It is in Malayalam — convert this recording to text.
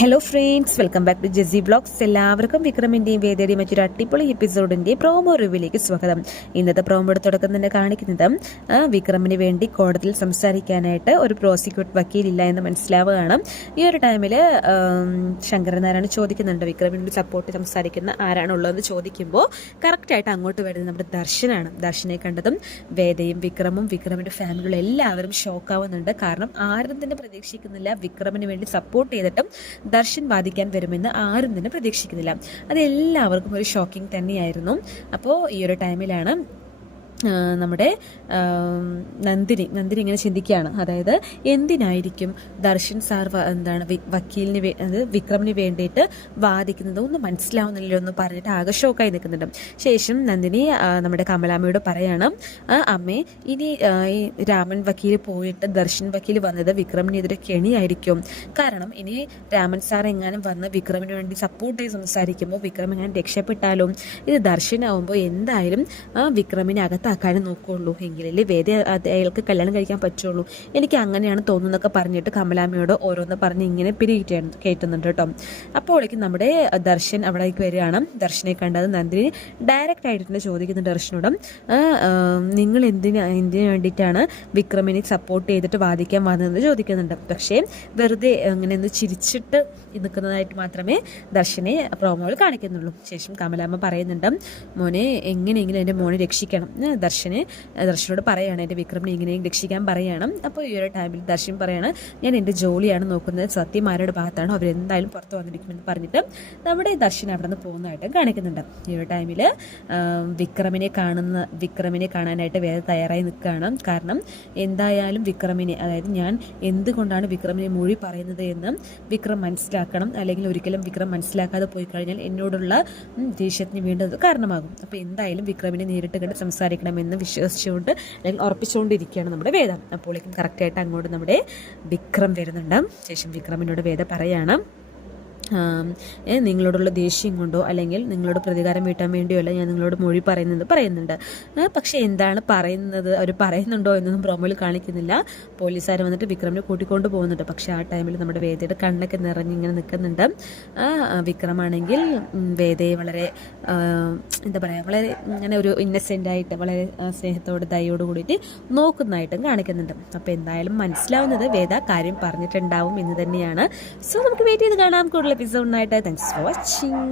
Hello friends, welcome back to Jessy vlogs. എല്ലാവർക്കും വിക്രമിൻ്റെയും വേദയുടെയും മറ്റൊരു അടിപൊളി എപ്പിസോഡിൻ്റെ പ്രോമോ റിവ്യൂയിലേക്ക് സ്വാഗതം. ഇന്നത്തെ പ്രോമോയുടെ തുടക്കം തന്നെ കാണിക്കുന്നത് വിക്രമിന് വേണ്ടി കോടതിയിൽ സംസാരിക്കാനായിട്ട് ഒരു പ്രോസിക്യൂട്ട് വക്കീലില്ല എന്ന് മനസ്സിലാവുകയാണ്. ഈ ഒരു ടൈമിൽ ശങ്കരനാരായണൻ ചോദിക്കുന്നുണ്ട്, വിക്രമിന് സപ്പോർട്ട് സംസാരിക്കുന്ന ആരാണുള്ളതെന്ന് ചോദിക്കുമ്പോൾ കറക്റ്റായിട്ട് അങ്ങോട്ട് വരുന്നത് നമ്മുടെ ദർശനാണ്. ദർശനെ കണ്ടതും വേദയും വിക്രമിൻ്റെ ഫാമിലിയുള്ള എല്ലാവരും ഷോക്കാവുന്നുണ്ട്. കാരണം ആരും തന്നെ പ്രതീക്ഷിക്കുന്നില്ല വിക്രമിന് വേണ്ടി സപ്പോർട്ട് ചെയ്തിട്ടും ദർശൻ വാദിക്കാൻ വരുമെന്ന് ആരും തന്നെ പ്രതീക്ഷിക്കുന്നില്ല. അത് എല്ലാവർക്കും ഒരു ഷോക്കിംഗ് തന്നെയായിരുന്നു. അപ്പോൾ ഈ ഒരു ടൈമിലാണ് നമ്മുടെ നന്ദിനി ഇങ്ങനെ ചിന്തിക്കുകയാണ്. അതായത് എന്തിനായിരിക്കും ദർശൻ സാർ വക്കീലിന് വിക്രമിന് വേണ്ടിയിട്ട് വാദിക്കുന്നത്, ഒന്നും മനസ്സിലാവുന്നില്ലല്ലോ എന്ന് പറഞ്ഞിട്ട് ആകെ ഷോക്കായി നിൽക്കുന്നുണ്ട്. ശേഷം നന്ദിനി നമ്മുടെ കമലാമ്മയോട് പറയാണ്, അമ്മേ ഇനി ഈ രാമൻ വക്കീൽ പോയിട്ട് ദർശൻ വക്കീൽ വന്നത് വിക്രമിനെതിരെ കെണിയായിരിക്കും. കാരണം ഇനി രാമൻ സാർ എങ്ങാനും വന്ന് വിക്രമിന് വേണ്ടി സപ്പോർട്ട് ചെയ്ത് സംസാരിക്കുമ്പോൾ വിക്രം എങ്ങനെ രക്ഷപ്പെട്ടാലും ഇത് ദർശനാവുമ്പോൾ എന്തായാലും വിക്രമിനെ അകത്താക്കാനും നോക്കുകയുള്ളൂ. എങ്കിലല്ലേ വേദ അയാൾക്ക് കല്യാണം കഴിക്കാൻ പറ്റുള്ളൂ. എനിക്ക് അങ്ങനെയാണ് തോന്നുന്നതൊക്കെ പറഞ്ഞിട്ട് കമലാമ്മയോട് ഓരോന്ന് പറഞ്ഞ് ഇങ്ങനെ കയറ്റുന്നുണ്ട് കേട്ടോ. അപ്പോഴേക്കും നമ്മുടെ ദർശൻ അവിടേക്ക് വരികയാണ്. ദർശനെ കണ്ടത് നന്ദിനി ഡയറക്റ്റ് ആയിട്ട് തന്നെ ചോദിക്കുന്നുണ്ട് ദർശനോടും, നിങ്ങൾ എന്തിനു വേണ്ടിയിട്ടാണ് വിക്രമിനെ സപ്പോർട്ട് ചെയ്തിട്ട് വാദിക്കാൻ വന്നതെന്ന് ചോദിക്കുന്നുണ്ട്. പക്ഷേ വെറുതെ അങ്ങനെ ഒന്ന് ചിരിച്ചിട്ട് നിൽക്കുന്നതായിട്ട് മാത്രമേ ദർശനെ പ്രോമോയിൽ കാണിക്കുന്നുള്ളൂ. ശേഷം കമലാമ്മ പറയുന്നുണ്ട്, മോനെ എങ്ങനെയെങ്കിലും എൻ്റെ മോനെ രക്ഷിക്കണം. ദർശനോട് പറയുകയാണ്, എൻ്റെ വിക്രമിനെ എങ്ങനെയും രക്ഷിക്കാൻ പറയുകയാണ്. അപ്പോൾ ഈ ഒരു ടൈമിൽ ദർശൻ പറയാണ്, ഞാൻ എൻ്റെ ജോലിയാണ് നോക്കുന്നത്, സത്യം ആരുടെ ഭാഗത്താണ്, അവരെന്തായാലും പുറത്ത് വന്നിരിക്കുമെന്ന് പറഞ്ഞിട്ട് നമ്മുടെ ദർശൻ അവിടെ നിന്ന് പോകുന്നതായിട്ട് കാണിക്കുന്നുണ്ട്. ഈ ഒരു ടൈമിൽ വിക്രമിനെ കാണാനായിട്ട് വേറെ തയ്യാറായി നിൽക്കുകയാണ്. കാരണം എന്തായാലും വിക്രമിനെ, അതായത് ഞാൻ എന്തുകൊണ്ടാണ് വിക്രമിനെ മൊഴി പറയുന്നത് എന്ന് വിക്രം മനസ്സിലാക്കണം. അല്ലെങ്കിൽ ഒരിക്കലും വിക്രം മനസ്സിലാക്കാതെ പോയി കഴിഞ്ഞാൽ എന്നോടുള്ള ദേഷ്യത്തിന് വീണ്ടും കാരണമാകും. അപ്പോൾ എന്തായാലും വിക്രമിനെ നേരിട്ട് കണ്ട് സംസാരിക്കണമെന്ന് വിശ്വസിച്ചുകൊണ്ട് അല്ലെങ്കിൽ ഉറപ്പിച്ചുകൊണ്ടിരിക്കുകയാണ് നമ്മുടെ വേദ. അപ്പോഴേക്കും കറക്റ്റായിട്ട് അങ്ങോട്ട് നമ്മുടെ വിക്രം വരുന്നുണ്ട്. ശേഷം വിക്രമിനോട് വേദ പറയാണ്, നിങ്ങളോടുള്ള ദേഷ്യം കൊണ്ടോ അല്ലെങ്കിൽ നിങ്ങളോട് പ്രതികാരം വീട്ടാൻ വേണ്ടിയോ അല്ല ഞാൻ നിങ്ങളോട് മൊഴി പറയുന്നുണ്ട്. പക്ഷേ എന്താണ് പറയുന്നത്, അവർ പറയുന്നുണ്ടോ എന്നൊന്നും പ്രോമോയിൽ കാണിക്കുന്നില്ല. പോലീസുകാർ വന്നിട്ട് വിക്രമിനെ കൂട്ടിക്കൊണ്ട് പോകുന്നുണ്ട്. പക്ഷേ ആ ടൈമിൽ നമ്മുടെ വേദയുടെ കണ്ണൊക്കെ നിറഞ്ഞിങ്ങനെ നിൽക്കുന്നുണ്ട്. വിക്രമാണെങ്കിൽ വേദയെ വളരെ എന്താ പറയുക, വളരെ ഇങ്ങനെ ഒരു ഇന്നസെൻ്റായിട്ട് വളരെ സ്നേഹത്തോട് ദയോട് കൂടിയിട്ട് നോക്കുന്നതായിട്ടും കാണിക്കുന്നുണ്ട്. അപ്പോൾ എന്തായാലും മനസ്സിലാവുന്നത് വേദ കാര്യം പറഞ്ഞിട്ടുണ്ടാവും എന്ന് തന്നെയാണ്. സോ നമുക്ക് വെയിറ്റ് ചെയ്ത് കാണാം കൂടുതൽ എപ്പിസോഡിനായിട്ട്. Thanks for watching.